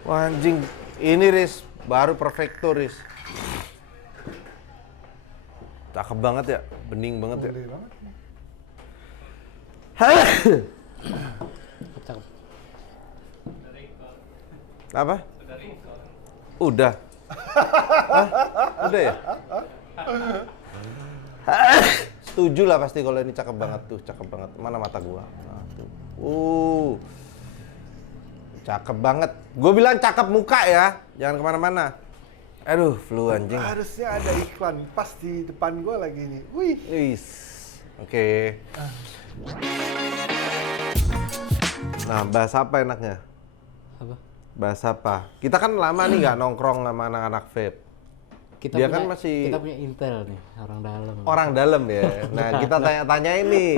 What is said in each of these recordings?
Wah anjing, ini Riz, baru perfecto Riz. Cakep banget ya, bening banget ya. Boleh banget. Cakep. Apa? Udah. Hah? Udah ya? Setuju lah pasti kalau ini cakep banget tuh, cakep banget. Mana mata gua? Nah, tuh. Cakep banget. Gue bilang cakep muka ya, jangan kemana-mana. Aduh, flu anjing. Harusnya ada iklan pas di depan gua lagi nih. Wih. Wis. Oke. Nah, bahas apa enaknya? Apa? Bahas apa? Kita kan lama nih nggak nongkrong sama anak-anak vape. Dia kan masih- Kita punya intel nih, orang dalam. Orang dalam ya. Nah, kita tanya-tanya ini.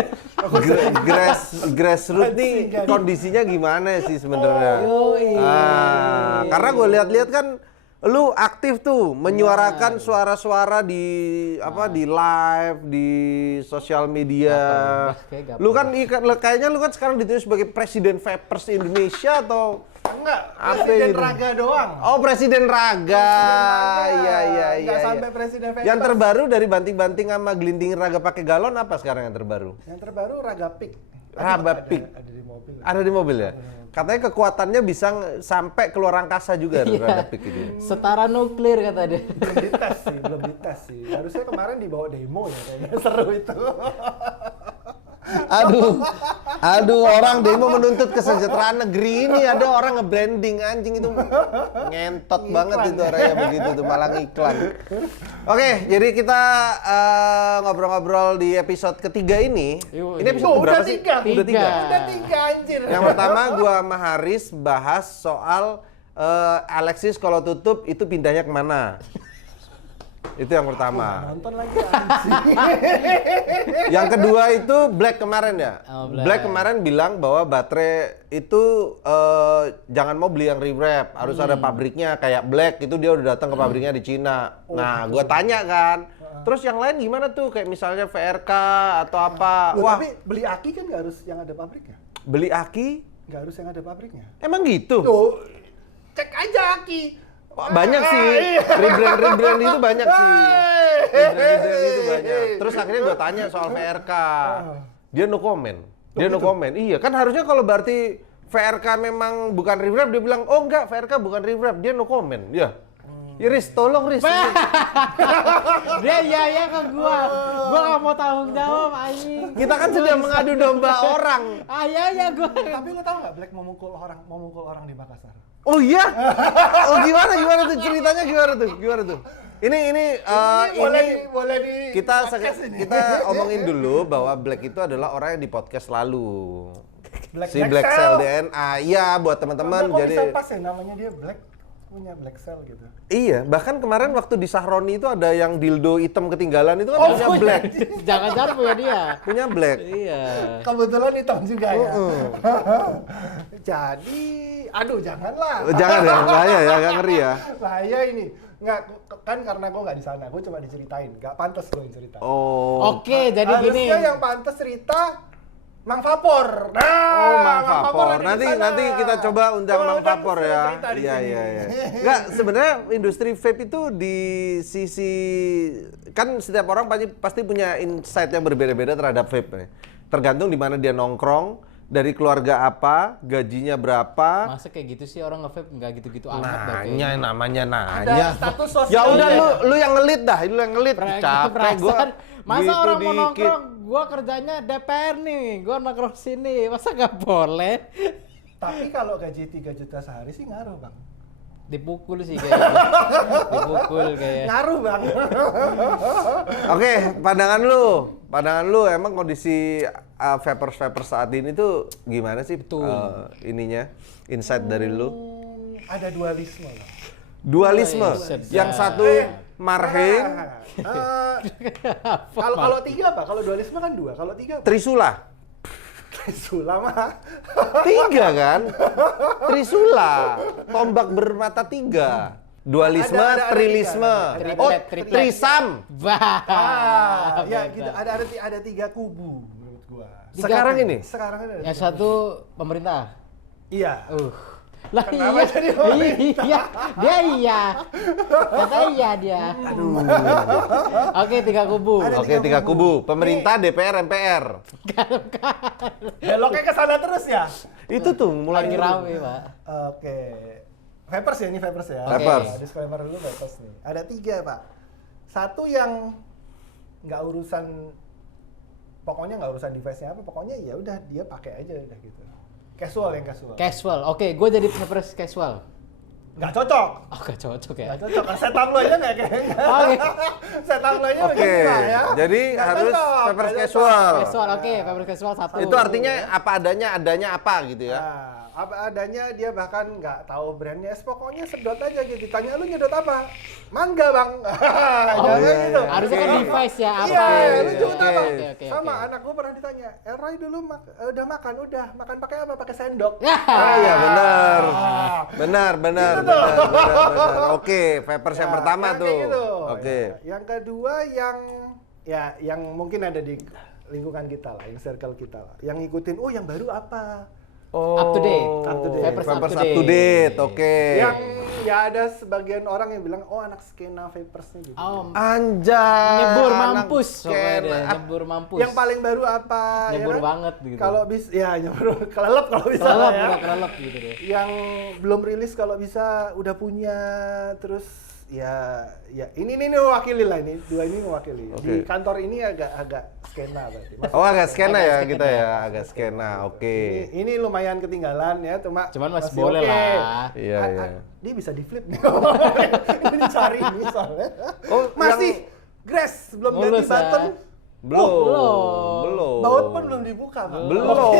Grassroots nih kondisinya gimana sih sebenarnya? Yoi. Karena gue lihat-lihat kan lu aktif tuh menyuarakan suara-suara di di live, di sosial media. Gaper. Lu kan kayaknya lu kan sekarang ditulis sebagai Presiden Vapers Indonesia atau Enggak, apa presiden itu? raga doang. Oh, Presiden Raga. Iya. Enggak sampai presiden Vapers. Yang terbaru dari banting-banting sama gelinding raga pakai galon apa sekarang yang terbaru? Yang terbaru raga pik. Raga pik. Ada di mobil. Ada di mobil ya? Katanya kekuatannya bisa sampai keluar angkasa juga raga pik itu. Setara nuklir kata dia. Belum dites sih. Harusnya kemarin dibawa demo ya kayaknya seru itu. Aduh, orang demo menuntut kesejahteraan negeri ini, ada orang nge-branding anjing itu ngentot banget itu orangnya begitu tuh, malah ngiklan. Oke, jadi kita ngobrol-ngobrol di episode ketiga ini. Ini episode berapa sih? Udah tiga. Udah tiga anjir. Yang pertama gua sama Haris bahas soal Alexis kalau tutup itu pindahnya kemana? Itu yang pertama. Nonton lagi anjing. Yang kedua itu Black kemarin ya. Oh, Black kemarin bilang bahwa baterai itu jangan mau beli yang rewrap, harus ada pabriknya kayak Black itu dia udah datang ke pabriknya di Cina. Nah, gua tanya kan. Terus yang lain gimana tuh? Kayak misalnya VRK atau apa? Loh, Wah, tapi beli aki kan nggak harus yang ada pabriknya. beli aki? Nggak harus yang ada pabriknya. Emang gitu? Tuh, cek aja aki. Wah, banyak sih. Rebrand itu banyak sih. Rebrand itu banyak. Terus akhirnya gue tanya soal VRK. Dia no comment. Dia no comment. Iya, kan harusnya kalau berarti VRK memang bukan rewrap, dia bilang, "Oh enggak, VRK bukan rewrap." Dia no comment. Ya. Iris, tolong Riz. Dia iya ke gua nggak mau tanggung jawab anjing. Kita kan sudah mengadu domba orang. Iya gua. Tapi lo tau nggak Black mau mukul orang di Makassar? Oh iya? Oh gimana tuh ceritanya gimana tuh? Ini boleh di kita podcast ini. kita omongin dulu bahwa Black itu adalah orang yang di podcast lalu. Black Cell DNA. Iya, buat teman-teman Kok jadi bisa pas ya namanya dia Black punya Black Cell gitu. iya, bahkan kemarin waktu di Sahroni itu ada yang dildo hitam ketinggalan itu kan punya Black. Jangan-jangan punya dia. Punya Black. Iya. Kebetulan hitam juga ya. Jadi, aduh janganlah. Jangan ya, bahaya ya, agak ngeri ya. Bahaya ini. Nggak, kan karena gue nggak di sana, gue cuma diceritain. Nggak pantas gue yang cerita. Oh. Oke, jadi gini. Harusnya yang pantas cerita Mang Vapor. Nah, Oh, Mang Vapor. ada di Nanti sana. kita coba undang Oh, Mang kan Vapor saya ya. cerita di Iya, sini. iya. Enggak, sebenarnya industri vape itu di sisi kan setiap orang pasti punya insight yang berbeda-beda terhadap vape nih. Tergantung di mana dia nongkrong, dari keluarga apa, gajinya berapa. Masa kayak gitu sih orang nge-vape nggak gitu-gitu amat dah Nanya kayaknya. namanya Ada nanya. status sosial. Ya udah lu yang ngelit dah, lu yang ngelit. Capek gua. Perasaan, masa gitu orang mau dikit. nongkrong, gua kerjanya DPR nih, gua nongkrong sini, masa nggak boleh? Tapi kalau gaji 3 juta sehari sih ngaruh, Bang. Dipukul sih kayaknya. Dipukul kayak. Ngaruh, Bang. Oke, pandangan lu emang kondisi vapers saat ini tuh gimana sih? Betul. Ininya, insight dari lu. Ada dualisme, Bang. Dualisme. Sedap. Yang satu marheng, Kalau tiga apa? Kalau dualisme kan dua. Kalau tiga apa? Trisula. Trisula mah. Tiga kan? Trisula. Tombak bermata tiga. Dualisme, Ada trilisme. tiga. Oh, Triplet. trisam. Ya gitu. Ada tiga kubu menurut gua. Sekarang ini? Sekarang ada. Yang tiga satu pemerintah. kubu. Iya. Lah Kenapa iya, jadi pemerintah? iya, dia iya. Kata iya dia. Aduh. Oke, 3 kubu. Ada Oke, 3 kubu. Pemerintah, DPR, MPR. Beloknya ke sana terus ya? Itu tuh mulai Lagi rame, Pak. Oke. Vapers ya, ini Vapers ya? Oke. Vapers. Disclaimer dulu Vapers nih. Ada 3, Pak. Satu yang nggak urusan, pokoknya nggak urusan device-nya apa, pokoknya ya udah dia pakai aja udah gitu. Casual yang casual. Casual. Oke, gue jadi vapers casual. Nggak cocok. Oh, gak cocok ya. Nggak cocok. Setup lo aja nggak kayak. Oke. Setup lo aja Oke, begini lah ya. jadi Nggak harus cocok, Vapers nggak cocok. casual. Casual, oke. Vapers casual 1. Itu artinya apa adanya apa gitu ya. Nah, apa adanya, dia bahkan nggak tahu brandnya, pokoknya sedot aja gitu. Ditanya lu nyedot apa? Mangga bang. Oh, Jangan iya, gitu. iya. Harusnya kan Oke. device ya, apa Iya, gitu. lu nyedot Oke. apa? Oke, Sama oke. anak gua pernah ditanya, Roy dulu udah makan pakai apa? Pakai sendok. Ah, iya benar. Ah. Benar. Gitu tuh. Benar. Oke, Vapers yang Ya, pertama kayak tuh. gitu. Oke. Ya. Yang kedua yang mungkin ada di lingkungan kita lah, yang circle kita lah. Yang ngikutin, oh yang baru apa? Oh, Up to date. Up to date. Vapers Vapers up to up to date. Oke. Yang ya ada sebagian orang yang bilang, oh anak skena Vapers nih gitu. Oh, Anjay. nyebur anak mampus. Pokoknya skena. dia, nyebur mampus. Yang paling baru apa? Nyebur ya kan? banget gitu. Kalau bisa, ya nyebur kelelep kalau bisa kelelep, lah ya. udah kelelep gitu deh. Yang belum rilis kalau bisa udah punya, terus ya ini mewakili lah, ini dua ini mewakili. Di Oke. kantor ini agak skena berarti. Oh, agak skena Agak ya skena. kita ya, agak skena. Oke. Ini lumayan ketinggalan ya, Cuman masih boleh lah. Iya, iya. Dia bisa di flip nih. Ini dicari nih soalnya. Oh, Masih grass, belum ganti Mulus ya. button. Belum. Baut pun belum dibuka, Pak. Belum.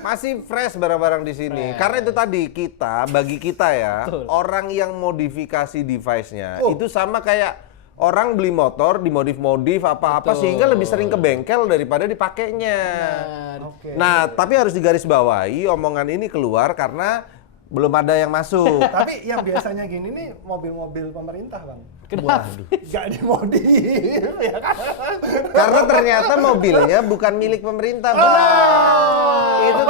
Masih fresh barang-barang di sini. Fresh. Karena itu tadi bagi kita ya, Betul. orang yang modifikasi device-nya Oh. itu sama kayak orang beli motor dimodif-modif apa-apa Betul. sehingga lebih sering ke bengkel daripada dipakainya. Nah, Oke. Nah, tapi harus digarisbawahi omongan ini keluar karena belum ada yang masuk. Tapi yang biasanya gini nih mobil-mobil pemerintah, Bang. kenapa? Gak dimodif, ya kan? Karena ternyata mobilnya bukan milik pemerintah, Bang. Itu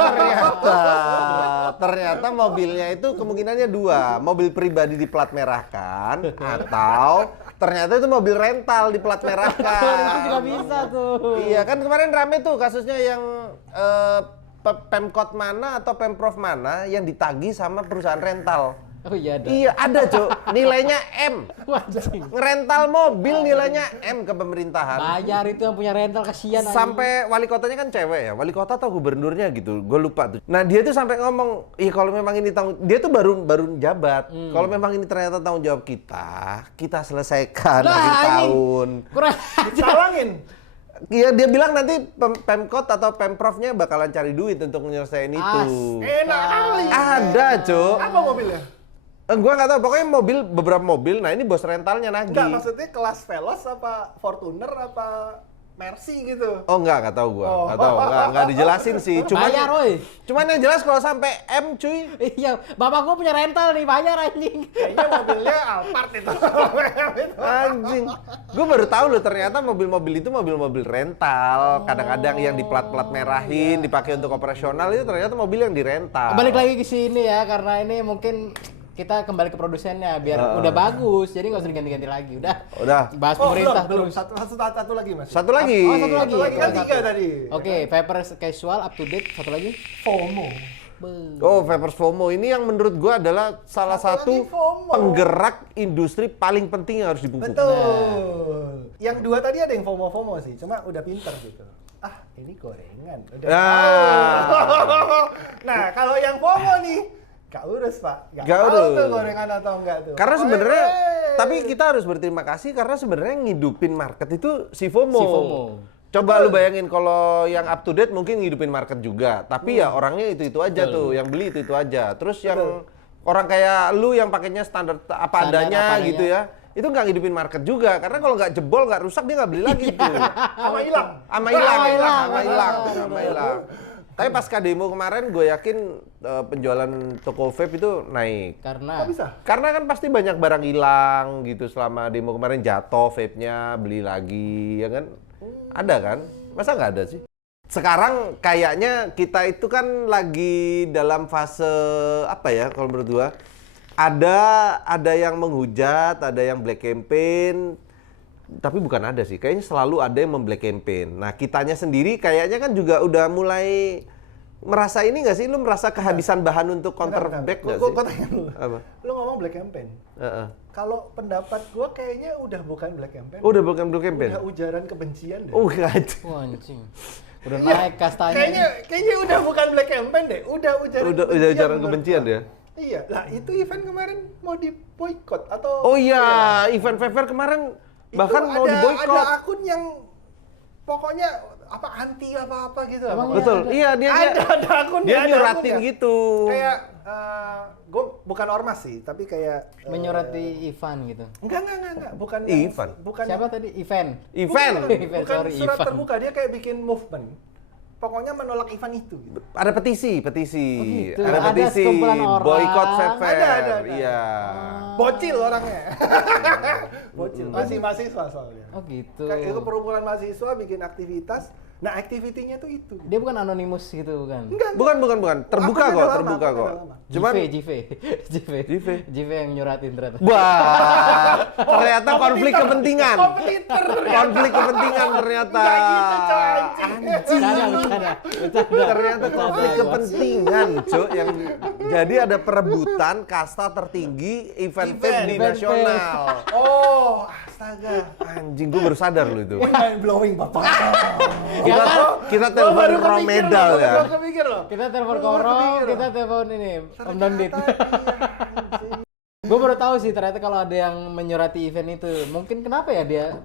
ternyata mobilnya itu kemungkinannya 2, mobil pribadi diplat merahkan atau ternyata itu mobil rental diplat merahkan. Itu juga bisa tuh. Iya kan kemarin rame tuh kasusnya yang Pemkot mana atau Pemprov mana yang ditagih sama perusahaan rental. Oh iya ada. Iya ada, Cuk. Nilainya M. Wajib. Ngerental mobil nilainya M ke pemerintahan. Bayar itu yang punya rental kasihan anjing. Sampai wali kotanya kan cewek ya, wali kota atau gubernurnya gitu, gue lupa tuh. Nah dia tuh sampai ngomong, iya kalau memang ini dia tuh baru jabat. Kalau memang ini ternyata tanggung jawab kita selesaikan Lah, akhir anjing. tahun. kurang aja. Salangin. Iya dia bilang nanti Pemkot atau Pemprovnya bakalan cari duit untuk menyelesaikan itu. Enak kali. Ada, Cuk. Apa mobilnya? Gua nggak tahu, pokoknya beberapa mobil. Nah ini bos rentalnya nagih. Enggak, maksudnya kelas Veloz apa Fortuner apa Mercy gitu. Oh nggak tahu gua, Oh. nggak tahu, nggak dijelasin sih. Bayar, woy. Cuman yang jelas kalau sampai M cuy, Iya, bapak gua punya rental nih, bayar anjing. Kayaknya mobilnya Alphard itu. anjing. Gue baru tahu loh ternyata mobil-mobil itu mobil-mobil rental. Kadang-kadang yang di plat-plat merahin, dipakai untuk operasional itu ternyata mobil yang dirental. Balik lagi ke sini ya, karena ini mungkin kita kembali ke produsennya biar udah bagus, jadi nggak usah diganti-ganti lagi. Udah. Bahas pemerintah belum. terus. Satu lagi Mas. Satu lagi. Oh, satu lagi. Satu lagi kan Satu. 3 tadi. Oke, Vapers casual up to date, satu lagi. FOMO. Oh, Vapers FOMO ini yang menurut gua adalah salah Satu satu lagi FOMO. penggerak industri paling penting yang harus dipupuk. Betul. Yang 2 tadi ada yang FOMO sih, cuma udah pinter gitu. Ah, ini gorengan. Udah. Nah, kalau yang FOMO nih, gak urus Pak. Gak tahu urus. tuh gorengan atau enggak tuh. Karena sebenarnya, Hey. tapi kita harus berterima kasih karena sebenarnya ngidupin market itu si FOMO. Si FOMO. Coba lu bayangin kalau yang up to date mungkin ngidupin market juga, tapi ya orangnya itu aja tuh, yang beli itu aja. Terus yang orang kayak lu yang pakainya standar apa Standar adanya apa adanya. gitu ya, itu nggak ngidupin market juga, karena kalau nggak jebol nggak rusak dia nggak beli lagi tuh. Sama hilang. Sama hilang. Tapi pasca demo kemarin gue yakin penjualan toko vape itu naik. Karena Kok bisa? Karena kan pasti banyak barang hilang gitu selama demo kemarin, jatuh vape-nya, beli lagi, ya kan? Ada kan? Masa nggak ada sih? sekarang kayaknya kita itu kan lagi dalam fase apa ya kalau menurut gua? Ada yang menghujat, ada yang black campaign, tapi bukan ada sih. Kayaknya selalu ada yang memblack campaign. Nah, kitanya sendiri kayaknya kan juga udah mulai merasa ini nggak sih? Lu merasa kehabisan bahan untuk counter back nggak sih? Gue tanya lu. Apa? Lu ngomong black campaign. Kalau pendapat gue kayaknya udah bukan black campaign. Udah bukan black campaign. Udah ujaran kebencian deh. Kacau. Wah, anjing. Udah naik kastanya. Kayaknya udah bukan black campaign deh. Udah ujaran Ujaran kebencian ya. Iya, lah itu event kemarin mau diboikot atau Oh iya, event Fever kemarin bahkan itu mau diboikot. Ada akun yang pokoknya apa anti apa gitu. Emang Betul. Iya, dia ada akun dia ada nyuratin akunnya. gitu. Kayak gue bukan ormas sih, tapi kayak Menyurati Ivan gitu. enggak, bukan Ivan. bukan Siapa tadi? Event. Event. bukan Sorry, surat Ivan. terbuka, dia kayak bikin movement. Pokoknya menolak event itu gitu. Ada petisi. Oh gitu. Ada Ada petisi. sekumpulan orang. Boykot Fever. Ada. Iya. Bocil orangnya. Bocil, masih mahasiswa soalnya. Oh gitu. Kayak itu perkumpulan mahasiswa bikin aktivitas. Nah, aktivitinya tuh itu. Dia bukan anonimus gitu bukan? Enggak. Bukan. Terbuka Akunnya kok, udah lama, terbuka akunnya kok. udah lama. Cuman JV yang nyuratin ternyata. wah, ternyata konflik kepentingan. Kompetitor. Konflik kepentingan ternyata. Enggak gitu, coy, anjing. Bercanda. Ternyata konflik kepentingan, Cuk, yang jadi ada perebutan kasta tertinggi event vape di Event nasional. Oh, astaga. Anjing, gue baru sadar lu itu. Mind blowing, Bapak. Kita telepon Romedal ya. Gua kepikir loh. Kita telepon Gua Koro, kepikir loh. kita telepon ini Om Dandit. Ternyata, Gue baru tahu sih ternyata kalau ada yang menyurati event itu. Mungkin kenapa ya dia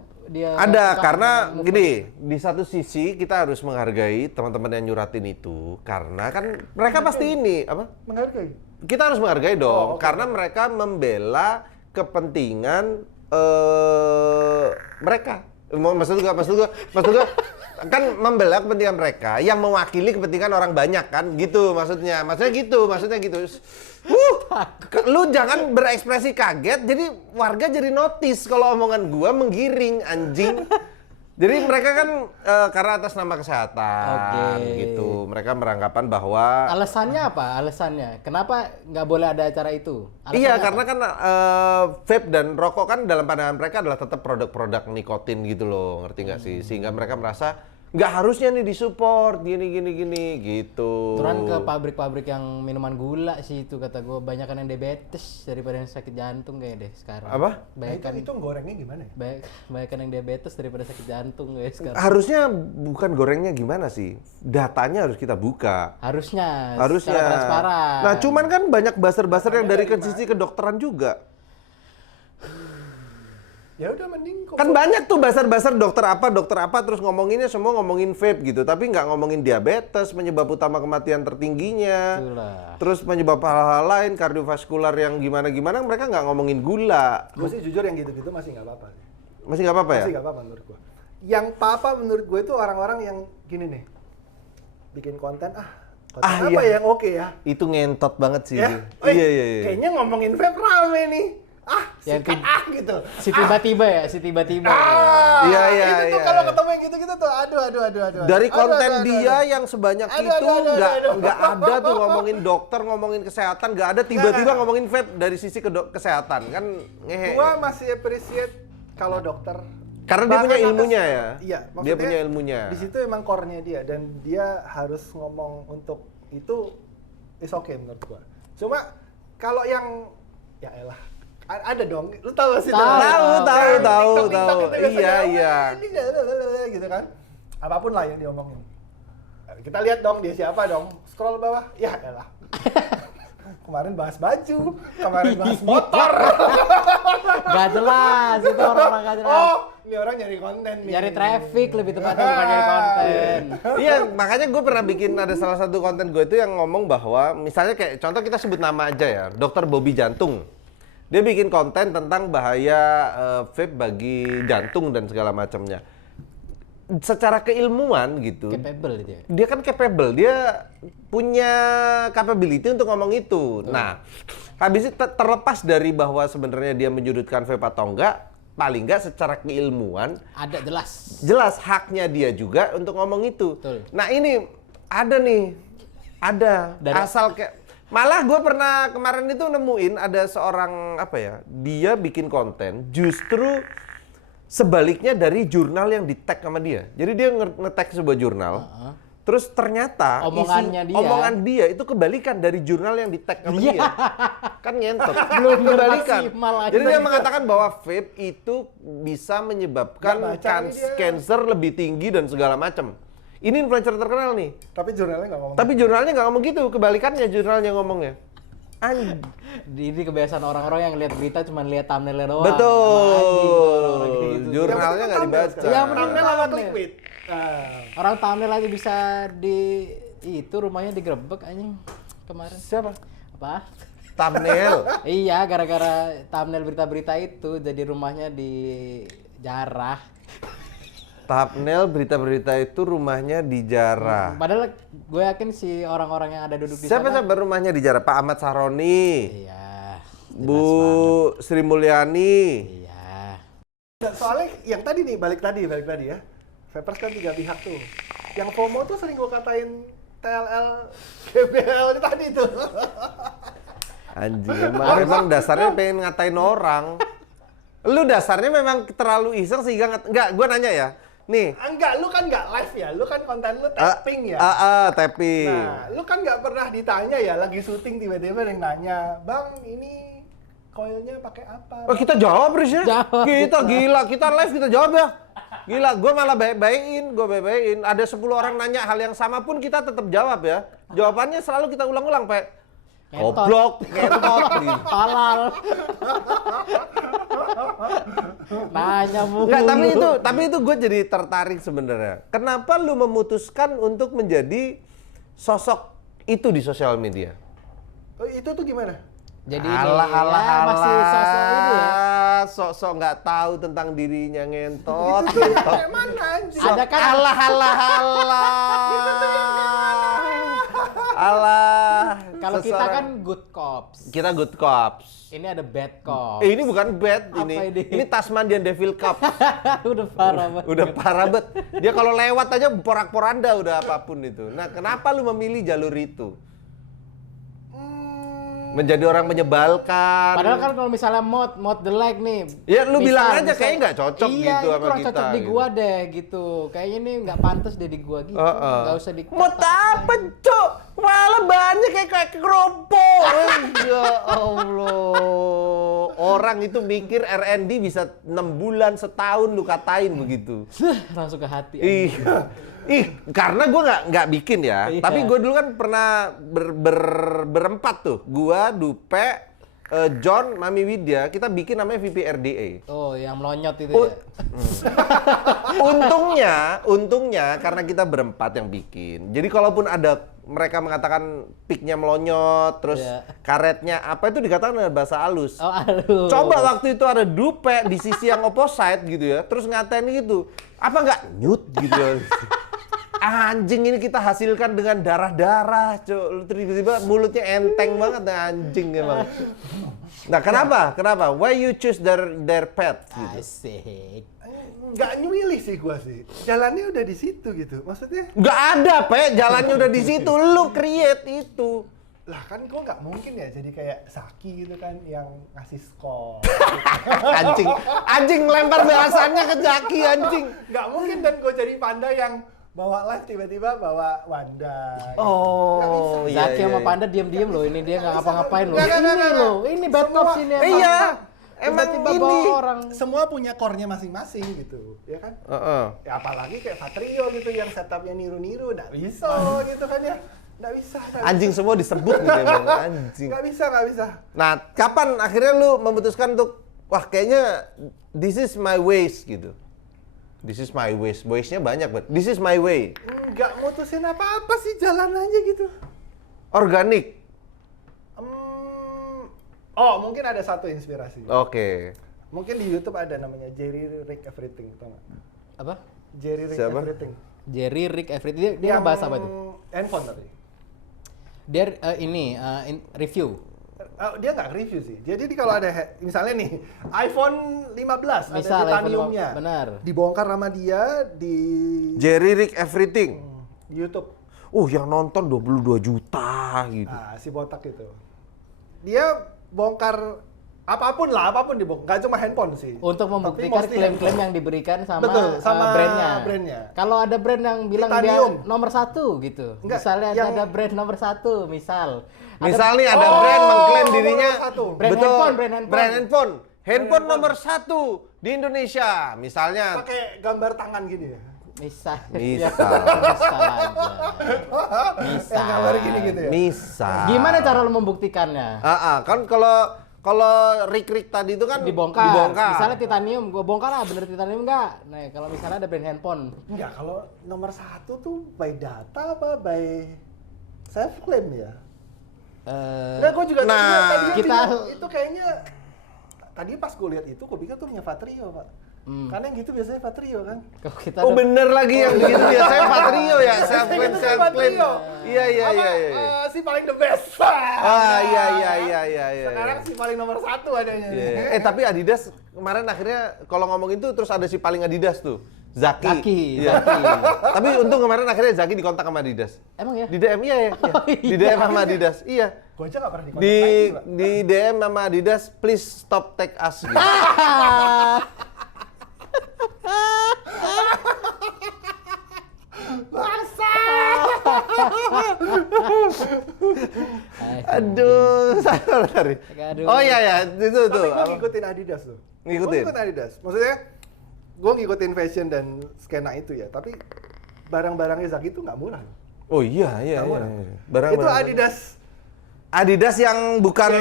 Ada, suka karena move- gini, di satu sisi kita harus menghargai teman-teman yang nyuratin itu, karena kan mereka pasti ini, apa? menghargai. Kita harus menghargai dong, Oh, oke. karena mereka membela kepentingan mereka. Maksud gua kan membela kepentingan mereka yang mewakili kepentingan orang banyak kan, gitu maksudnya. Maksudnya gitu. Lu jangan berekspresi kaget, jadi warga jadi notice kalau omongan gua menggiring, anjing. Jadi mereka kan karena atas nama kesehatan Oke. gitu, mereka beranggapan bahwa Alasannya apa? Kenapa nggak boleh ada acara itu? Alasannya iya, apa? karena kan vape dan rokok kan dalam pandangan mereka adalah tetap produk-produk nikotin gitu loh, ngerti nggak sih? Sehingga mereka merasa nggak harusnya nih disupport gini gitu. Turun ke pabrik-pabrik yang minuman gula sih itu kata gue, banyakan yang diabetes daripada yang sakit jantung kayak deh sekarang. Apa? Banyakan Itu gorengnya gimana ya? banyakan yang diabetes daripada sakit jantung guys sekarang. Harusnya bukan gorengnya gimana sih? Datanya harus kita buka. Harusnya. Harusnya. Secara transparan. Nah, cuman kan banyak buzzer-buzzer yang dari sisi kedokteran juga. Ya udah mending kok. Kan banyak tuh buzzer-buzzer dokter apa terus ngomonginnya semua ngomongin vape gitu, tapi nggak ngomongin diabetes, penyebab utama kematian tertingginya. Itulah. Terus penyebab hal-hal lain kardiovaskular yang gimana mereka nggak ngomongin gula. Gue sih jujur yang gitu-gitu masih nggak apa-apa. Masih nggak apa-apa ya? Masih nggak apa-apa menurut gue. Yang apa menurut gue itu orang-orang yang gini nih, bikin konten konten apa iya. yang oke ya? Itu ngentot banget sih. Ya? Itu. Iya. Kayaknya ngomongin vape rame nih. Yang Sikat gitu. Si tiba-tiba ya, si tiba-tiba. Iya, Itu tuh iya. kalau ketemu yang gitu-gitu tuh, aduh. Dari Aduh, konten aduh, dia aduh. yang sebanyak Aduh, itu aduh. nggak ada tuh ngomongin dokter, ngomongin kesehatan, nggak ada tiba-tiba ngomongin vape dari sisi kesehatan kan ngehe. Gua masih appreciate kalau dokter. Karena dia Bahkan punya atas- ilmunya ya. Iya, Dia maksudnya punya ilmunya. Di situ emang core-nya dia dan dia harus ngomong untuk itu is okay menurut gua. Cuma kalau yang ya elah ada dong, lu tahu gak sih? Tahu, tahu. Iya. Ini gitu kan. Apapun lah yang diomongin. Kita lihat dong dia siapa dong. Scroll bawah, ya elah. Kemarin bahas baju, kemarin bahas motor. Gak jelas, itu orang-orang gak jelas. Oh, ini orang nyari konten nih. Nyari traffic lebih tepatnya bukan nyari konten. Iya, makanya gue pernah bikin ada salah satu konten gue itu yang ngomong bahwa misalnya kayak contoh kita sebut nama aja ya, Dokter Bobby Jantung. Dia bikin konten tentang bahaya vape bagi jantung dan segala macamnya. Secara keilmuan gitu. Capable itu ya. Dia kan capable, dia punya capability untuk ngomong itu. Nah, habis itu terlepas dari bahwa sebenarnya dia menyudutkan vape atau enggak, paling nggak secara keilmuan Ada jelas. jelas haknya dia juga untuk ngomong itu. Betul. Nah ini ada asal kayak malah gue pernah kemarin itu nemuin ada seorang apa ya, dia bikin konten justru sebaliknya dari jurnal yang di tag sama dia. Jadi dia nge-tag sebuah jurnal. Terus ternyata omongan dia itu kebalikan dari jurnal yang di tag sama dia. Kan ngentot. Belum kebalikan. maksimal aja. Jadi dia mengatakan bahwa vape itu bisa menyebabkan cancer lebih tinggi dan segala macam. Ini influencer terkenal nih. Tapi jurnalnya nggak ngomong. Tapi jurnalnya nggak ngomong gitu. Kebalikannya jurnalnya ngomongnya. Ini kebiasaan orang-orang yang lihat berita cuma lihat thumbnailnya doang. Betul. Gitu. Jurnalnya nggak dibaca. Yang penting thumbnail sama clickbait. Orang thumbnail aja bisa itu rumahnya digerebek anjing kemarin. Siapa? Apa? Thumbnail. Iya, gara-gara thumbnail berita-berita itu jadi rumahnya dijarah. Thumbnail berita-berita itu rumahnya dijarah. Padahal gue yakin si orang-orang yang ada duduk di sana. Siapa rumahnya dijarah? Pak Ahmad Saroni. Iya. Bu Sri Mulyani. Iya. Soalnya yang tadi nih, balik tadi ya. Vapers kan 3 pihak tuh. Yang FOMO tuh sering gue katain TLL, GBL tadi tuh. Anjing, emang dasarnya pengen ngatain orang. Lu dasarnya memang terlalu iseng sehingga enggak, gua nanya ya. Nih. Enggak, lu kan enggak live ya. Lu kan konten lu tapping ya. Tapping. Nah, lu kan enggak pernah ditanya ya, lagi syuting tiba-tiba ada yang nanya, "Bang, ini koilnya pakai apa?" Oh, kita jawab, Riz ya? Jawab. Kita gila, kita live kita jawab ya. Gila, gua malah baik-baikin. Ada 10 orang nanya hal yang sama pun kita tetap jawab ya. Jawabannya selalu kita ulang-ulang, Pak. Goblok, ngentot gitu. Halal. Nanya mulu. Enggak, tapi itu gue jadi tertarik sebenarnya. Kenapa lu memutuskan untuk menjadi sosok itu di sosial media? Oh, itu tuh gimana? Jadi masih sosok ini ya. Sosok nggak tahu tentang dirinya ngentot. Itu tuh yang kayak mana anjing? Ada kan Alah. kalau kita kan good cops. Kita good cops. Ini ada bad cops. Ini bukan bad Apa ini? Ini Tasmanian Devil Cup. Udah parah banget. Udah parah banget. Dia kalau lewat aja porak-poranda udah apapun itu. Nah, kenapa lu memilih jalur itu? Menjadi orang menyebalkan. Padahal kan kalau misalnya mod the like nih. Ya lu bilang aja kayaknya nggak cocok iya, gitu sama kurang kita. cocok di gitu. gua deh gitu. Kayaknya ini nggak pantas deh di gua gitu. Nggak usah di. Mau apa, Cok? Malah banyak kayak keropok. Ya Allah. Orang itu mikir R&D bisa 6 bulan, setahun lu katain begitu. Langsung ke hati. Karena gue nggak bikin ya. Iya. Tapi gue dulu kan pernah berempat tuh. Gua, Dupe, John, Mami Widya, kita bikin namanya VPRDA. Oh, yang melonyot itu ya. Untungnya karena kita berempat yang bikin. Jadi kalaupun ada mereka mengatakan piknya melonyot, terus karetnya apa itu dikatakan dalam bahasa halus. Oh, halus. Coba waktu itu ada Dupe di sisi yang opposite gitu ya, terus ngatain gitu. Apa nggak nyut gitu ya. Anjing ini kita hasilkan dengan darah-darah, Cuk. Tiba-tiba mulutnya enteng banget anjing emang. Nah, kenapa? Why you choose their pet gitu? Asik. Nggak nyuilih sih gua sih. Jalannya udah di situ gitu. Maksudnya? Nggak ada, Pe. Jalannya udah di situ. Lu create itu. Lah kan gua nggak mungkin ya jadi kayak Saki gitu kan yang ngasih skor. Anjing lempar bahasannya ke Jaki anjing. Nggak mungkin dan gua jadi Panda yang bawa live tiba-tiba bawa Wanda. Gitu. Oh, iya. Zaki sama Panda diam-diam loh. Ini dia nggak ngapa-ngapain loh. Nggak, Ini loh. Ini bad cops ini. emang. Iya. Emang Tiba-tiba ini. bawa orang. Semua punya core-nya masing-masing gitu, ya kan? Ya apalagi kayak Patrio gitu yang setupnya niru-niru, nggak bisa gitu kan ya. Nggak bisa. Anjing semua disebut nih memang anjing. Nggak bisa. Nah, kapan akhirnya lu memutuskan untuk wah kayaknya this is my ways gitu. This is my ways. Ways-nya banyak banget. This is my way. Nggak mutusin apa-apa sih, jalan aja gitu. Organik. Oh, mungkin ada satu inspirasi. Oke. Mungkin di YouTube ada namanya Jerry Rick Everything, tau nggak? Apa? Jerry Rick Siapa? Everything. Jerry Rick Everything. Dia ngebahas apa itu? Handphone tapi. Dia review. Dia nggak review sih. Jadi kalau ada misalnya nih iPhone 15 Misal ada titaniumnya, benar. dibongkar sama dia di Jerry Rig Everything. YouTube. Yang nonton 22 juta gitu. Nah, si botak itu. Dia bongkar apapun dibongkar, nggak cuma handphone sih. Untuk membuktikan klaim-klaim yang diberikan sama, betul, sama brandnya. Kalau ada brand yang bilang Titanium. dia nomor 1 gitu. Enggak, Misalnya yang... ada brand nomor 1, misal Nih ada brand mengklaim dirinya brand handphone. Handphone nomor 1 di Indonesia, misalnya. Pakai gambar tangan gini ya. Misal Misal aja. Yang gambar gini gitu ya. Misal. Gimana cara lo membuktikannya? Kan kalau rig tadi itu kan dibongkar. Misalnya titanium, gua bongkar lah, bener titanium enggak? Nah, kalau misalnya ada brand handphone. Enggak, kalau nomor 1 tuh by data apa by self claim ya? Nah, gue juga tadi itu kayaknya tadi pas gue lihat itu, gue pikir tuh punya Vatrio, Pak. Karena yang gitu biasanya Vatrio kan. Bener lagi yang begitu biasanya Vatrio ya, self claim. Iya. Si paling the best. Iya. Sekarang si paling nomor 1 adanya. Tapi Adidas kemarin akhirnya kalau ngomong itu terus ada si paling Adidas tuh. Zaki. Tapi untung kemarin akhirnya Zaki dikontak sama Adidas. Emang ya? Di DM iya. Di DM sama Adidas. Iya. Gua aja nggak pernah dikontak di DM sama Adidas, please stop tag us. Gitu. Aduh, sorry. Oh iya, itu tuh. Tapi gue ngikutin Adidas tuh. Ngikutin? Gue ngikutin Adidas. Maksudnya, gue ngikutin fashion dan skena itu ya. Tapi barang-barangnya Zaki itu nggak murah. Oh iya. Barang itu Adidas yang bukan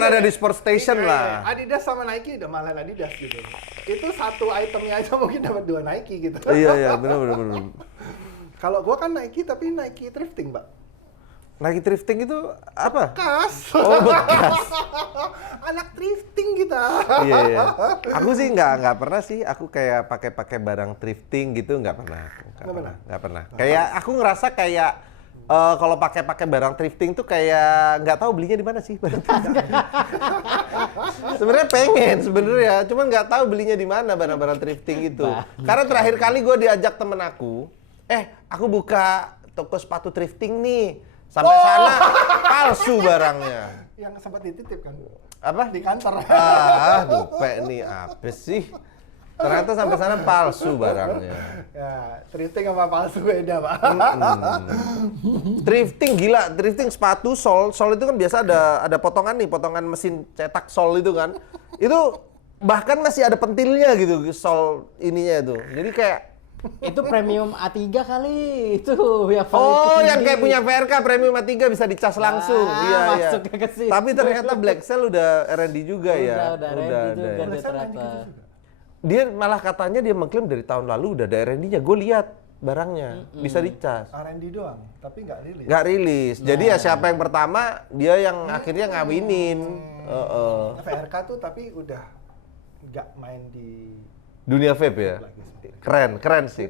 ada di Sport Station lah. Adidas sama Nike udah malah Adidas gitu. Itu satu itemnya aja mungkin dapat 2 Nike gitu. Iya, benar. Kalau gua kan Nike tapi Nike thrifting, Pak. Nike thrifting itu apa? Bekas. Oh, bekas. Anak thrifting kita. Iya. Aku sih nggak pernah sih. Aku kayak pakai barang thrifting gitu nggak pernah. Nggak pernah. Kayak aku ngerasa kayak kalau pakai barang thrifting tuh kayak nggak tahu belinya di mana sih. Sebenarnya pengen sebenarnya, cuman nggak tahu belinya di mana barang-barang thrifting itu. Karena terakhir kali gue diajak temen aku buka toko sepatu thrifting nih. Sampai sana palsu barangnya. Yang sempat dititip kan? Apa? Di kantor. Dupe nih apa sih? Ternyata sampai sana palsu barangnya. Ya, thrifting sama palsu beda, Pak. Thrifting gila, thrifting sepatu sol itu kan biasa ada potongan mesin cetak sol itu kan. Itu bahkan masih ada pentilnya gitu sol ininya itu. Jadi kayak itu premium A3 kali itu yang yang kayak punya VRK premium A3 bisa dicas langsung. Iya. Tapi ternyata Black Cell udah R&D juga ya. Udah R&D juga ternyata. Dia malah katanya dia mengklaim dari tahun lalu udah ada R&D-nya. Gue lihat barangnya bisa dicas. R&D doang, tapi nggak rilis. Nggak rilis. Jadi ya siapa yang pertama dia yang akhirnya ngawinin. VRK tuh tapi udah nggak main di dunia vape ya. Keren sih.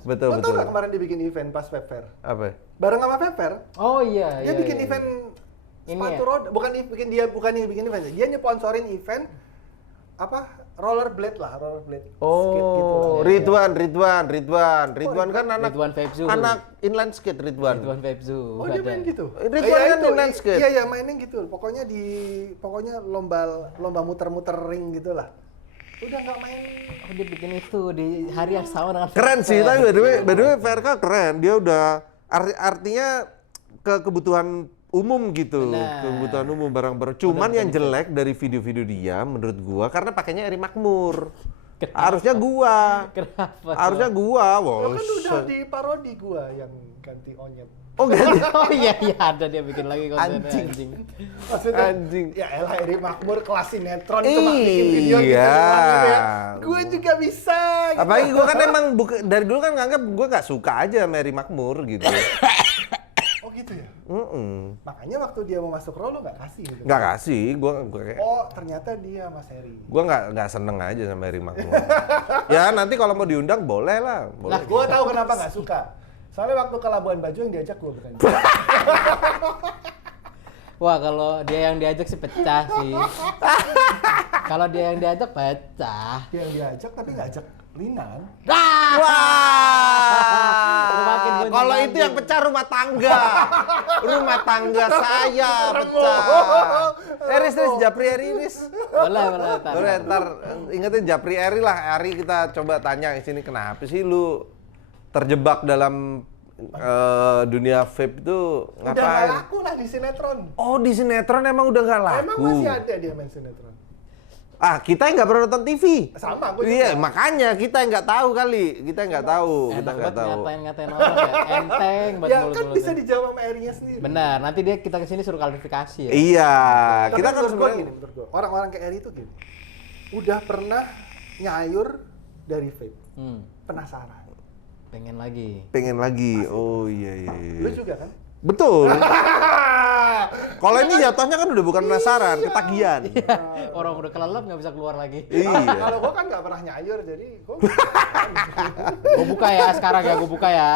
Betul. Tahu nggak kemarin dibikin event pas Vape Fair? Apa? Bareng sama Vape Fair. Oh iya. Dia bikin event sepatu roda, bukan yang bikin event. Dia nyeponsorin event rollerblade skate gitu lah. Ridwan kan anak inline skate Ridwan Vape Zoo. Oh, dia main gitu. Ridwan kan inline skate. Iya, mainnya gitu. Pokoknya lomba muter-muter ring gitulah. Udah nggak main. Oh, dia bikin itu di hari yang sama dengan keren sih, tapi by the way VRK keren. Dia udah artinya kebutuhan umum gitu. Kebutuhan umum barang-barang. Cuman yang jelek dari video-video dia menurut gua karena pakainya Eri Makmur. Harusnya gua. Kenapa? Harusnya gua. Kan udah di parodi gua yang ganti onyet. Oh ganti. Oh iya ada dia bikin lagi konten anjing. Maksudnya, anjing. Ya elah Eri Makmur kelas sinetron cuma bikin video gitu ya. Gue juga bisa. Gitu. Apalagi gue kan emang dari dulu kan nganggap gue nggak suka aja sama Eri Makmur gitu. Oh gitu ya? Makanya waktu dia mau masuk role lo nggak kasih gitu? Nggak kasih, gue kayak... Oh ternyata dia Mas Eri. Gue nggak seneng aja sama Eri Makmur. Ya nanti kalau mau diundang boleh lah. Boleh. Nah gue tahu kenapa nggak suka. Soalnya waktu ke Labuan Bajo yang diajak gue bukan. Wah, kalau dia yang diajak sih pecah sih. Kalau dia yang diajak pecah. Dia yang diajak tapi nggak ajak Linan. Wah, kalau itu yang pecah rumah tangga. Rumah tangga saya pecah. Iris, Japri Iris. Boleh. Boleh, ntar ingetin Japri Eri lah. Eri kita coba tanya di sini kenapa sih lu terjebak dalam dunia vape itu ngapain? Udah nggak laku lah di sinetron. Oh, di sinetron emang udah nggak laku. Emang masih ada dia main sinetron. Kita yang nggak pernah nonton TV. Sama, gue Iya, juga. makanya kita yang nggak tahu kali. Kita nggak tahu. Kita Enak nggak banget tahu. ngatain orang ya. Enteng buat Ya kan mulut-mulutnya. bisa dijawab sama Erinya sendiri. Benar, nanti kita kesini suruh klarifikasi ya. Iya, Tapi kita kan menurut gua sebenarnya gini, menurut gua, orang-orang kayak Eri itu gini. Udah pernah nyayur dari vape. Penasaran. Pengen lagi. pengen lagi. Oh iya. Lu juga kan? Betul. Kalau ini jatuhnya kan udah bukan penasaran, ketagihan. Orang udah kelelep nggak bisa keluar lagi. Iya. Kalau gua kan nggak pernah nyayur, jadi gua Gue buka ya sekarang ya, gue buka ya.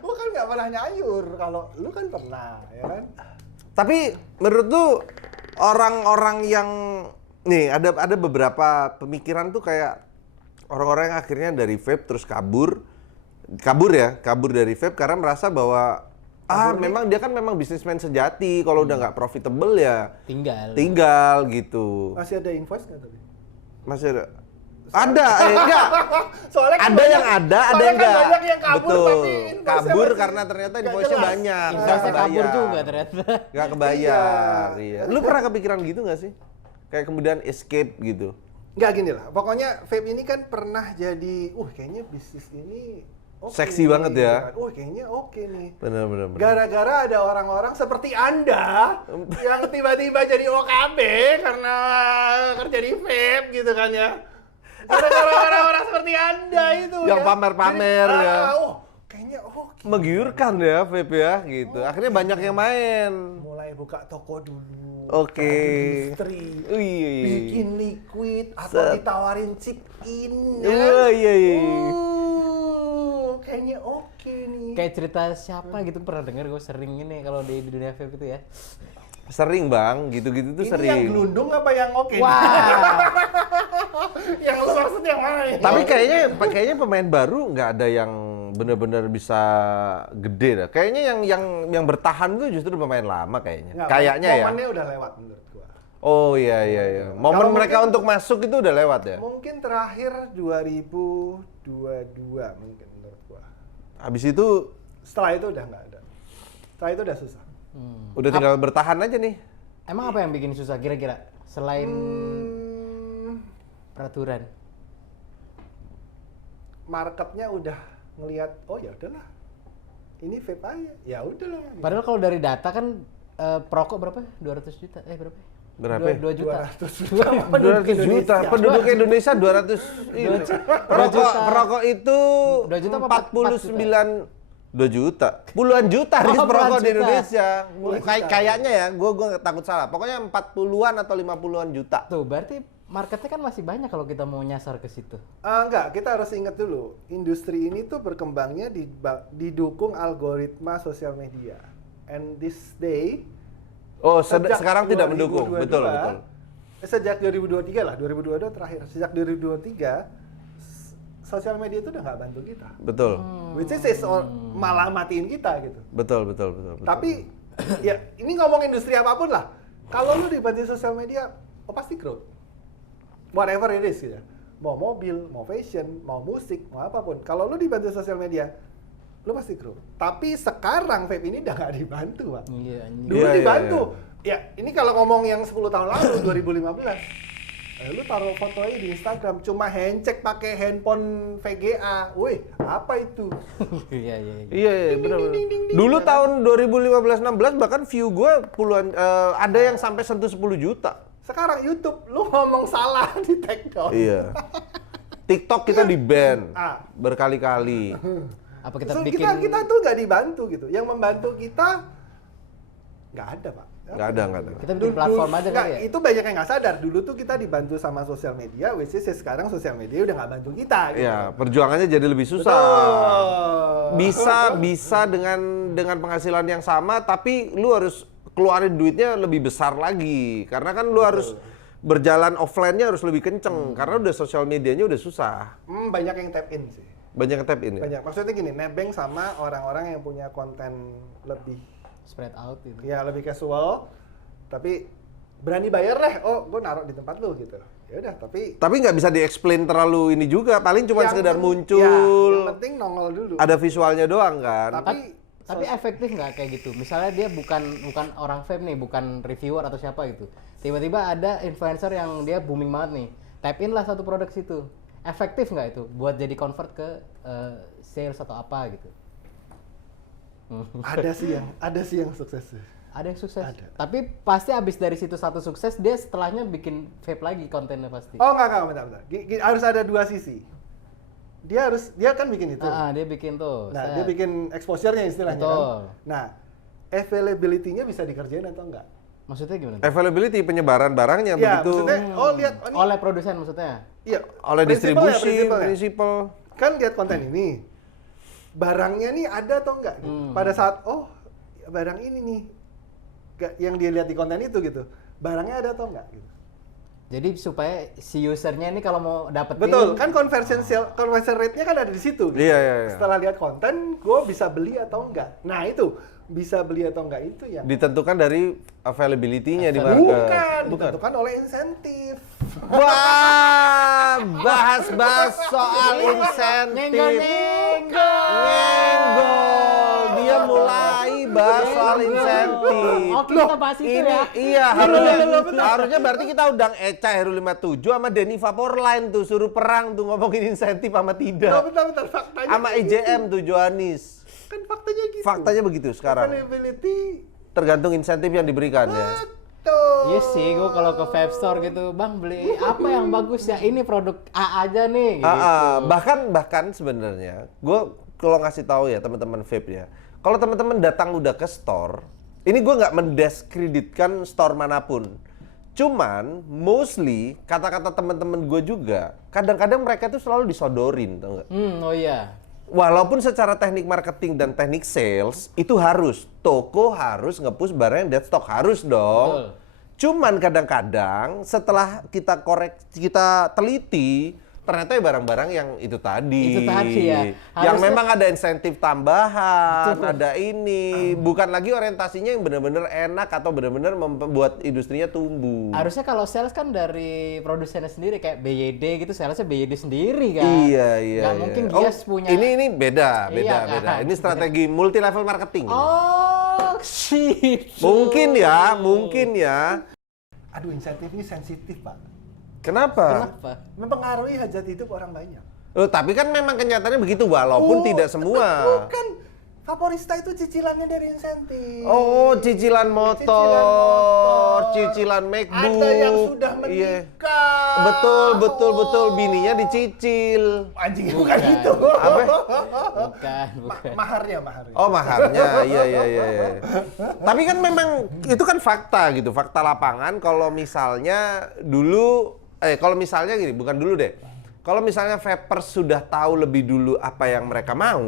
gua kan nggak pernah nyayur. Kalau lu kan pernah, ya kan? Tapi menurut lu orang-orang yang nih ada beberapa pemikiran tuh kayak orang-orang yang akhirnya dari vape terus kabur dari vape karena merasa bahwa memang dia kan memang bisnismen sejati, kalau udah nggak profitable ya tinggal gitu. Masih ada invoice nggak tapi? Masih ada enggak. Soalnya kan Ada yang ada yang kan enggak. banyak yang kabur, Betul. tapi invoice-nya Kabur masih karena ternyata nggak invoice-nya jelas. banyak. Investasi kabur juga ternyata. Nggak kebayar. Iya. Lu pernah kepikiran gitu nggak sih? Kayak kemudian escape gitu. Nggak gini lah, pokoknya vape ini kan pernah jadi, kayaknya bisnis ini oke Seksi nih, banget ya. kan. Kayaknya oke nih. Bener. Gara-gara ada orang-orang seperti Anda yang tiba-tiba jadi OKB karena kerja di vape gitu kan ya. Gara-gara orang-orang seperti Anda itu Yang ya. pamer-pamer Jadi, ya. Kayaknya oke. Menggiurkan ya vape ya gitu. Akhirnya banyak yang main. Mulai buka toko dulu. Oke. Industri. Iya. Bikin liquid atau Set. ditawarin chip in. Iya. Kayaknya oke nih. Kayak cerita siapa gitu pernah denger gue sering ini kalau di dunia vape itu ya. Sering bang, gitu-gitu tuh Ini sering. yang gelundung apa yang oke? Wah, Yang lu maksud yang mana ini? Tapi kayaknya pemain baru nggak ada yang benar-benar bisa gede dah. Kayaknya yang bertahan tuh justru pemain lama kayaknya. Nggak, Kayaknya ya. momennya udah lewat menurut gua. Oh iya. Momen Kalau mereka mungkin- untuk masuk itu udah lewat ya. Mungkin terakhir 2022 mungkin menurut gua. Habis itu Setelah itu udah nggak ada. Setelah itu udah susah. udah tinggal bertahan aja nih. emang apa yang bikin susah kira-kira selain peraturan? Marketnya udah ngelihat, ya udahlah. Ini vape aja. Ya udahlah. gitu. Padahal kalau dari data kan perokok berapa? 200 juta. Berapa? Berapa? 2 juta. 200 juta. 200 juta. Penduduk Indonesia 200 ini. Perokok itu 2 juta apa 49 2 juta. Puluhan juta Riz Oh, perokok puluhan di juta. Indonesia. Puluhan juta. Kayaknya ya, gua takut salah. Pokoknya 40-an atau 50-an juta. Tuh, berarti marketnya kan masih banyak kalau kita mau nyasar ke situ. Enggak, kita harus ingat dulu. Industri ini tuh berkembangnya didukung algoritma sosial media. And this day, Oh, sejak sekarang tidak mendukung. 2022, Betul. Sejak 2023 lah, 2022 terakhir. Sejak 2023, sosial media itu udah nggak bantu kita. Betul. Which is malah matiin kita gitu. Betul. Tapi ya ini ngomong industri apapun lah. Kalau lu dibantu sosial media, pasti growth. Whatever it is gitu. Mau mobil, mau fashion, mau musik, mau apapun. Kalau lu dibantu sosial media, lu pasti growth. Tapi sekarang vape ini udah nggak dibantu, Pak. Iya, anjing. Dulu Iya, dibantu. Ya, ini kalau ngomong yang 10 tahun lalu 2015. Lu taruh fotonya di Instagram cuma handshake pakai handphone VGA. Wih, apa itu? Iya. Iya, benar. Dulu tahun 2015-16 bahkan view gua puluhan ada yang sampai sentuh 10 juta. Sekarang YouTube lu ngomong salah di take down. Iya. TikTok kita di-ban Ah. berkali-kali. Apa kita So, bikin kita tuh nggak dibantu gitu. Yang membantu kita nggak ada, Pak. Nggak ada. kita bikin platform aja Nggak, kali ya? itu banyak yang nggak sadar. Dulu tuh kita dibantu sama sosial media, which is sekarang sosial media udah nggak bantu kita. Gitu. Iya, perjuangannya jadi lebih susah. Betul. Bisa dengan penghasilan yang sama, tapi lu harus keluarin duitnya lebih besar lagi. Karena kan lu harus berjalan offline-nya harus lebih kenceng karena udah sosial medianya udah susah. Banyak yang tap in sih. Banyak yang tap in ya? Banyak. Maksudnya gini, nebeng sama orang-orang yang punya konten lebih Spread out gitu. ya lebih casual, tapi berani bayar deh. Oh, gue naruh di tempat lu gitu. Ya udah, tapi nggak bisa di-explain terlalu ini juga. Paling cuma sekedar muncul. Ya, yang penting nongol dulu. Ada visualnya doang kan. Tapi efektif nggak kayak gitu? Misalnya dia bukan orang vape nih, bukan reviewer atau siapa gitu. Tiba-tiba ada influencer yang dia booming banget nih. Tap in lah satu produk situ. Efektif nggak itu buat jadi convert ke sales atau apa gitu? Ada sih yang sukses. Ada yang sukses. Ada. Tapi pasti abis dari situ satu sukses, dia setelahnya bikin vape lagi kontennya pasti. Oh enggak, bentar. Harus ada dua sisi. Dia kan bikin itu. Dia bikin tuh. Nah, dia bikin exposure-nya istilahnya Betul. kan. Nah, availability-nya bisa dikerjain atau enggak? Maksudnya gimana? Availability penyebaran barangnya Ya, begitu. maksudnya, lihat ini. Oleh produsen maksudnya? Iya, Oleh distribusi, prinsipnya. prinsipal. Kan lihat konten ini. Barangnya nih ada atau enggak? Gitu. Pada saat barang ini nih yang dia lihat di konten itu gitu. Barangnya ada atau enggak gitu. Jadi supaya si usernya ini kalau mau dapetin. Betul, kan conversion rate-nya kan ada di situ. Gitu. Iya. Setelah lihat konten, gue bisa beli atau enggak. Nah itu, bisa beli atau enggak itu yang Ditentukan dari availability-nya di market. bukan, ditentukan oleh insentif. Wah, bahas soal insentif. Nyenggol. Dia mulai bahas soal insentif. Oke, kita bahas itu Ini ya. iya, harusnya berarti kita undang Eca Heru 57 sama Denny Vaporline tuh suruh perang tuh ngomongin insentif sama tidak. Bentar, faktanya. Sama IJM tuh Johanis. Kan faktanya gitu. Faktanya begitu sekarang. Availability. Tergantung insentif yang diberikan ya. Betul. Iya sih, gue kalau ke vape store gitu, bang beli apa yang bagus ya? Ini produk A aja nih. Gitu. Bahkan sebenarnya, gue kalau ngasih tahu ya teman-teman vape ya, kalau teman-teman datang udah ke store, ini gue nggak mendiskreditkan store manapun. Cuman mostly kata-kata teman-teman gue juga, kadang-kadang mereka tuh selalu disodorin, tau nggak? Oh iya. Walaupun secara teknik marketing dan teknik sales itu harus, toko harus nge-push barang yang dead stock, harus dong. Betul. Cuman kadang-kadang setelah kita kita teliti, ternyata ya barang-barang yang itu tadi. Itu tadi ya. Yang Harusnya- memang ada insentif tambahan, ada ini. Bukan lagi orientasinya yang benar-benar enak atau benar-benar membuat industrinya tumbuh. Harusnya kalau sales kan dari produsennya sendiri kayak BYD gitu, salesnya BYD sendiri kan. Iya. Nggak mungkin Gias punya. Ini beda. Iya kan? Ini strategi multi level marketing. Oh, shit. Mungkin ya. Aduh, insentif ini sensitif, Pak. Kenapa? Kenapa? Mempengaruhi hajat hidup orang banyak. Loh, tapi kan memang kenyataannya begitu walaupun tidak semua. Bukan. Vaporista itu cicilannya dari insentif. Oh, cicilan motor, cicilan MacBook. Ada yang sudah Iya. menikah. Betul. Bininya dicicil. Anjing, bukan Bukan. gitu. Apa? Bukan. Maharnya. Oh, maharnya. Iya. Tapi kan memang itu kan fakta gitu, fakta lapangan. Kalau misalnya gini, bukan dulu deh. Kalau misalnya vapers sudah tahu lebih dulu apa yang mereka mau,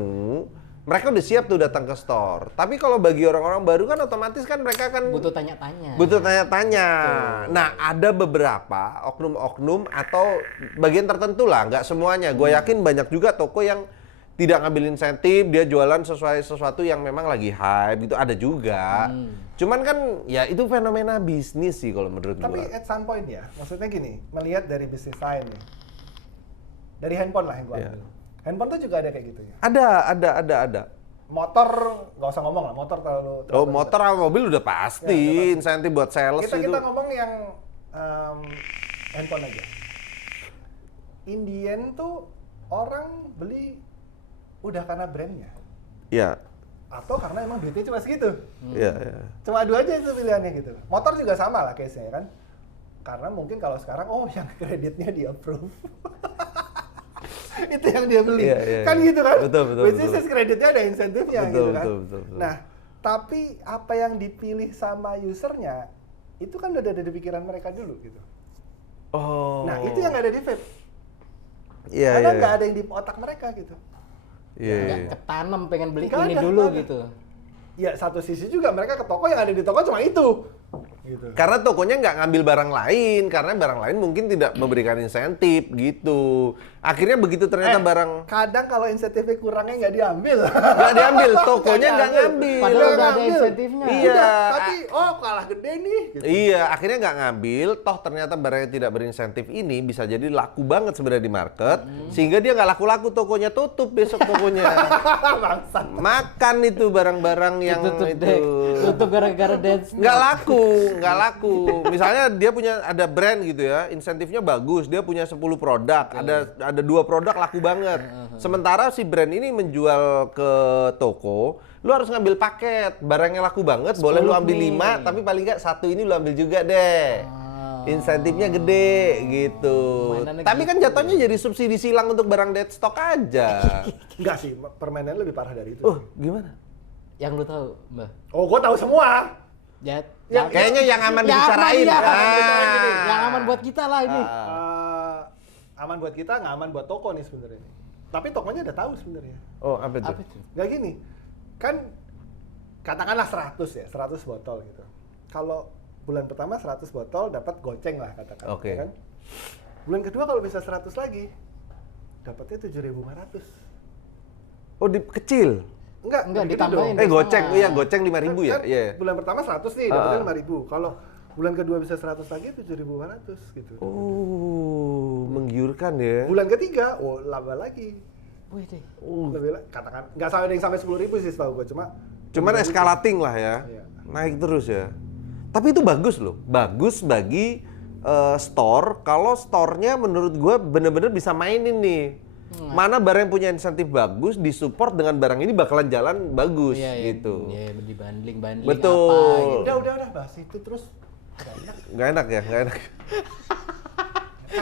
mereka udah siap tuh datang ke store. Tapi kalau bagi orang-orang baru kan otomatis kan mereka kan Butuh tanya-tanya. butuh tanya-tanya. Nah, ada beberapa oknum-oknum atau bagian tertentu lah, nggak semuanya. Gue yakin banyak juga toko yang tidak ngambil insentif, dia jualan sesuai sesuatu yang memang lagi hype, itu ada juga. Cuman kan ya itu fenomena bisnis sih kalau menurut gue. Tapi at some point ya, maksudnya gini, melihat dari bisnis lain nih. Dari handphone lah yang gua ambil. Handphone tuh juga ada kayak gitu ya. Ada. Motor, nggak usah ngomong lah, motor terlalu Motor sama mobil udah pasti, insentif buat sales itu. kita ngomong yang handphone aja. Indian tuh orang beli udah karena brandnya. Iya. Atau karena emang duitnya cuma segitu. Iya. Cuma dua aja itu pilihannya gitu. Motor juga sama lah case-nya kan. Karena mungkin kalau sekarang yang kreditnya di approve. Itu yang dia beli. Iya. Kan gitu kan? Betul. Which is kreditnya ada insentifnya gitu kan. Betul. Nah, tapi apa yang dipilih sama usernya itu kan udah ada di pikiran mereka dulu gitu. Oh. Nah, itu yang nggak ada di vape. Iya. Karena nggak ada yang di otak mereka gitu. Iya. Nggak ketanam pengen beli Nggak ini ada, dulu nggak ada. gitu. ya satu sisi juga mereka ke toko yang ada di toko cuma itu. Gitu. Karena tokonya nggak ngambil barang lain, karena barang lain mungkin tidak memberikan insentif gitu. Akhirnya begitu ternyata barang Kadang kalau insentifnya kurangnya nggak diambil. nggak diambil, tokonya nggak ngambil. Padahal Nggak udah ada ngambil. insentifnya. Iya. Udah, tapi kalah gede nih. Gitu. Iya, akhirnya nggak ngambil, toh ternyata barang yang tidak berinsentif ini bisa jadi laku banget sebenarnya di market, sehingga dia nggak laku-laku, tokonya tutup besok tokonya. Bangsat. Makan itu barang-barang yang Tutup itu. deh. Tutup gara-gara dance. Nggak laku. Misalnya dia punya ada brand gitu ya, insentifnya bagus, dia punya 10 produk, ada 2 produk laku banget. Sementara si brand ini menjual ke toko, lu harus ngambil paket, barangnya laku banget, boleh lu ambil 5, tapi paling nggak 1 ini lu ambil juga deh. Insentifnya gede gitu. Mainannya Tapi kan jatuhnya jadi subsidi silang untuk barang dead stock aja. Enggak sih, permainannya lebih parah dari itu. Oh, gimana? Yang lu tahu, Mbak. Oh, gua tahu semua. Kayaknya yang aman dibicarain. Yang aman, Ah. yang aman buat kita lah ini. Aman buat kita, nggak aman buat toko nih sebenarnya. Tapi tokonya udah tahu sebenarnya. Oh, apa itu? Apa itu? Nggak gini, kan katakanlah 100 ya, 100 botol gitu. Kalau bulan pertama 100 botol dapat goceng lah katakan. Oke. Ya kan? Bulan kedua kalau bisa 100 lagi, dapatnya 7.500. Oh, kecil. Enggak Enggak, gede ditambahin. dong. Goceng, sama. iya goceng 5.000 ya? Kan Iya. bulan pertama 100 nih, dapatnya 5.000. Kalau bulan kedua bisa 100 lagi 7.500 gitu. Oh, menggiurkan ya. Bulan ketiga, laba lagi. Wih deh. Katakan nggak sampai ada yang sampai 10.000 sih setahu gue, Cuman escalating lah ya. Iya. Naik terus ya. Tapi itu bagus loh. Bagus bagi store kalau store-nya menurut gua bener-bener bisa mainin nih. Mana barang yang punya insentif bagus disupport dengan barang ini bakalan jalan bagus gitu. Iya, dibanding Betul. apa gitu. Udah bahas itu terus. Nggak enak ya, nggak enak.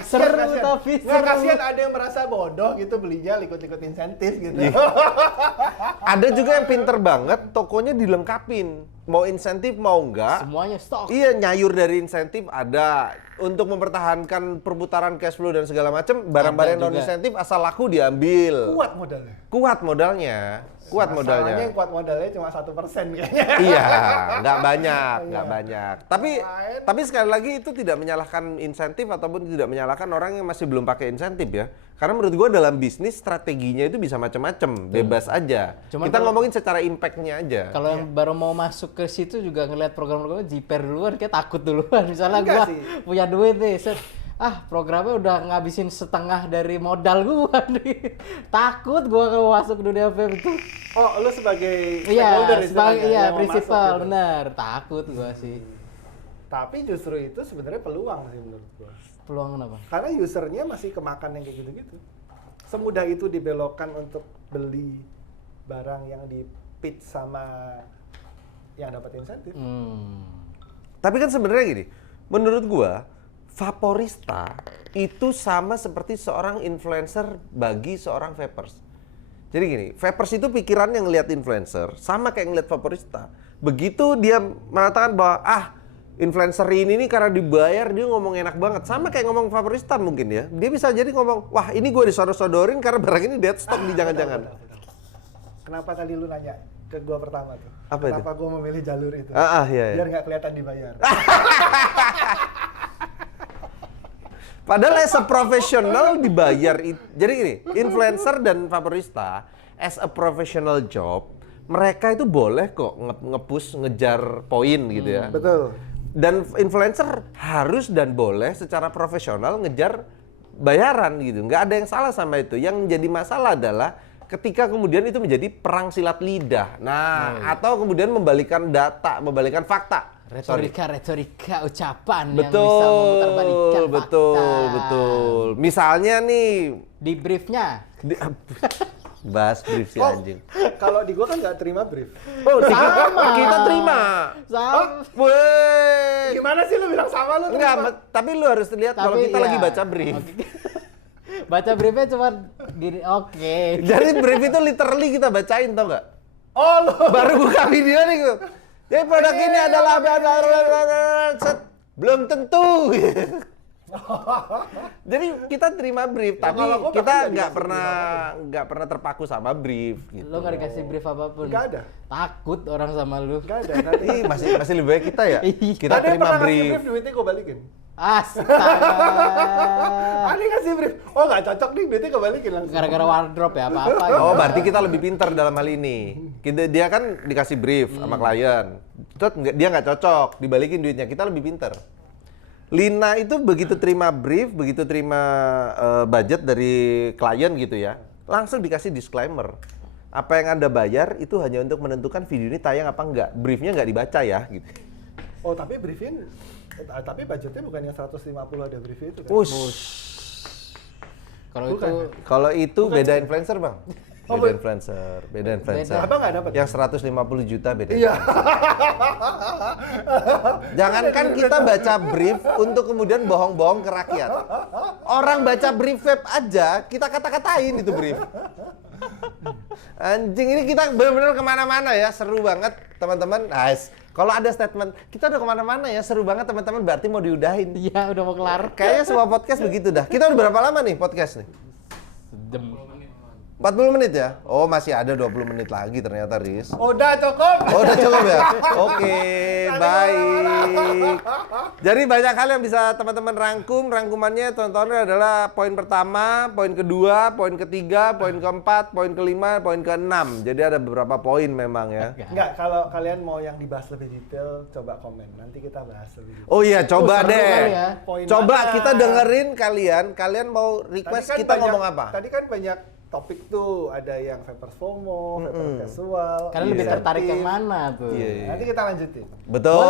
Seru tapi Nggak, seru. kasihan ada yang merasa bodoh gitu belinya ikut-ikut insentif gitu. Ada juga yang pinter banget, tokonya dilengkapin. Mau insentif mau enggak. Semuanya stok. Iya, nyayur dari insentif ada. Untuk mempertahankan perputaran cash flow dan segala macam, barang-barang Ada non juga. insentif asal laku diambil. Kuat modalnya. Kuat modalnya. Kuat Masalahnya modalnya. yang kuat modalnya cuma 1% kayaknya. Iya, nggak banyak. Tapi Lain. sekali lagi itu tidak menyalahkan insentif ataupun tidak menyalahkan orang yang masih belum pakai insentif ya. Karena menurut gua dalam bisnis strateginya itu bisa macam-macam, bebas aja. Cuman Kita kalau- ngomongin secara impact-nya aja. Kalau yang baru mau masuk ke situ juga ngeliat program-programnya jiper duluan, kayak takut duluan. Misalnya Enggak gua sih. punya duit nih, set. Programnya udah ngabisin setengah dari modal gua nih. Takut gua kalau masuk dunia vape itu. Oh, lu sebagai Iya, stakeholder istilahnya, iya yang mau masuk prinsipal, gitu. bener. Takut gua sih. Tapi justru itu sebenarnya peluang sih menurut gua. Peluang apa? Karena usernya masih kemakan yang kayak gitu-gitu. Semudah itu dibelokkan untuk beli barang yang di pitch sama yang dapat insentif. Tapi kan sebenarnya gini, menurut gua vaporista itu sama seperti seorang influencer bagi seorang vapers. Jadi gini, vapers itu pikirannya ngelihat influencer sama kayak ngelihat vaporista. Begitu dia mengatakan bahwa influencer ini nih karena dibayar dia ngomong enak banget, sama kayak ngomong vaporista mungkin ya. Dia bisa jadi ngomong, wah ini gue disodor-sodorin karena barang ini dead stock di jangan-jangan. Kenapa tadi lu nanya ke gua pertama tuh? Apa itu? Kenapa gua memilih jalur itu? Iya. Biar nggak kelihatan dibayar. Padahal as a professional dibayar. Jadi gini, influencer dan vaporista as a professional job, mereka itu boleh kok nge-push, ngejar poin gitu ya. Betul. Dan influencer harus dan boleh secara profesional ngejar bayaran gitu. Nggak ada yang salah sama itu. Yang menjadi masalah adalah ketika kemudian itu menjadi perang silat lidah. Nah, atau kemudian membalikan data, membalikan fakta. Retorika ucapan yang bisa memutarbalikkan fakta. Betul. Misalnya nih, Di briefnya. bahas brief si Oh, anjing. kalau di gua kan nggak terima brief. Oh, Sama. kita terima. Sama. Weh. Gimana sih lu bilang sama lu? Enggak, terima? tapi lu harus lihat kalau Tapi kita iya. lagi baca brief. Oke. Baca briefnya cuma gini, oke. Jadi brief itu literally kita bacain, tau nggak? Oh, lu. Baru buka video nih gue. Jadi produk ini adalah set. Belum tentu. Jadi kita terima brief, Ya, tapi kalau gua kita bahkan nggak dikasih nggak pernah terpaku sama brief gitu. Lo nggak dikasih brief apapun. Nggak ada. Takut orang sama lu. Nggak ada. Nanti Ih, masih lebih baik kita ya. Iya. Kita ada yang terima pernah ngasih brief. brief, duitnya gue balikin. Astaga. Ada yang ngasih brief, oh nggak cocok nih, duitnya gue balikin langsung. Gara-gara wardrobe ya apa-apa gitu. Oh, berarti kita lebih pintar dalam hal ini. Dia kan dikasih brief sama klien. Terus dia nggak cocok, dibalikin duitnya. Kita lebih pintar. Lina itu begitu terima brief, begitu terima budget dari klien gitu ya, langsung dikasih disclaimer. Apa yang Anda bayar itu hanya untuk menentukan video ini tayang apa enggak. Briefnya nggak dibaca ya gitu. Oh tapi briefnya, tapi budgetnya bukan yang 150 ada brief itu kan? Kalau Bukan. itu Kalau itu beda influencer, Bang. Oh, Beda influencer, beda influencer. Abang nggak dapat? Yang 150 juta beda. Iya. Jangankan kita baca brief untuk kemudian bohong-bohong ke rakyat. Orang baca brief web aja, kita kata-katain itu brief. Anjing, ini kita benar-benar kemana-mana ya, seru banget teman-teman. Nice. Kalau ada statement, kita udah kemana-mana ya, seru banget teman-teman, berarti mau diudahin. iya udah mau kelar. Kayaknya semua podcast begitu dah. Kita udah berapa lama nih podcast nih? Sedem. 40 menit ya? Oh, masih ada 20 menit lagi ternyata, Riz. Udah cukup. Oh, udah cukup ya? Oke, baik. Jadi banyak hal yang bisa teman-teman rangkum. Rangkumannya tontonnya adalah poin pertama, poin kedua, poin ketiga, poin keempat, poin kelima, poin keenam. Jadi ada beberapa poin memang ya. Enggak, kalau kalian mau yang dibahas lebih detail, coba komen. Nanti kita bahas lebih detail. Oh iya, coba seru deh. kali ya. Poin Coba mana? kita dengerin kalian mau request kita ngomong apa? Tadi kan banyak topik tuh, ada yang vapers FOMO, vapers casual. Kalian lebih Iya. tertarik yang mana tuh? Iya. Nanti kita lanjutin. Betul,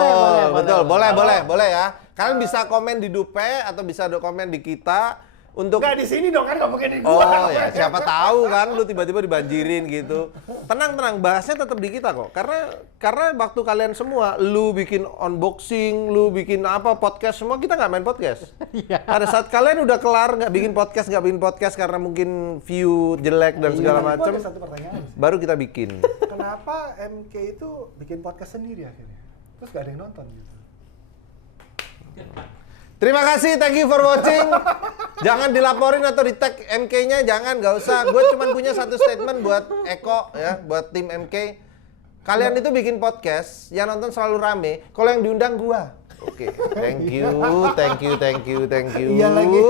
Boleh. boleh ya. Kalian bisa komen di Dupe atau bisa komen di kita untuk Enggak di sini dong, kan nggak mungkin di Oh gua. ya, siapa tahu kan lu tiba-tiba dibanjirin gitu. Tenang, bahasnya tetap di kita kok. Karena waktu kalian semua, lu bikin unboxing, lu bikin apa podcast semua, kita nggak main podcast. Iya. Pada saat kalian udah kelar nggak bikin podcast karena mungkin view jelek dan segala Gua macam, ada satu pertanyaan sih. baru kita bikin. Kenapa MK itu bikin podcast sendiri akhirnya? Terus gak ada yang nonton gitu. Terima kasih, thank you for watching. Jangan dilaporin atau di tag MK-nya, nggak usah. Gue cuma punya satu statement buat Eko ya, buat tim MK. Kalian itu bikin podcast, yang nonton selalu rame. Kalau yang diundang gua. Oke, thank you. Iya lagi.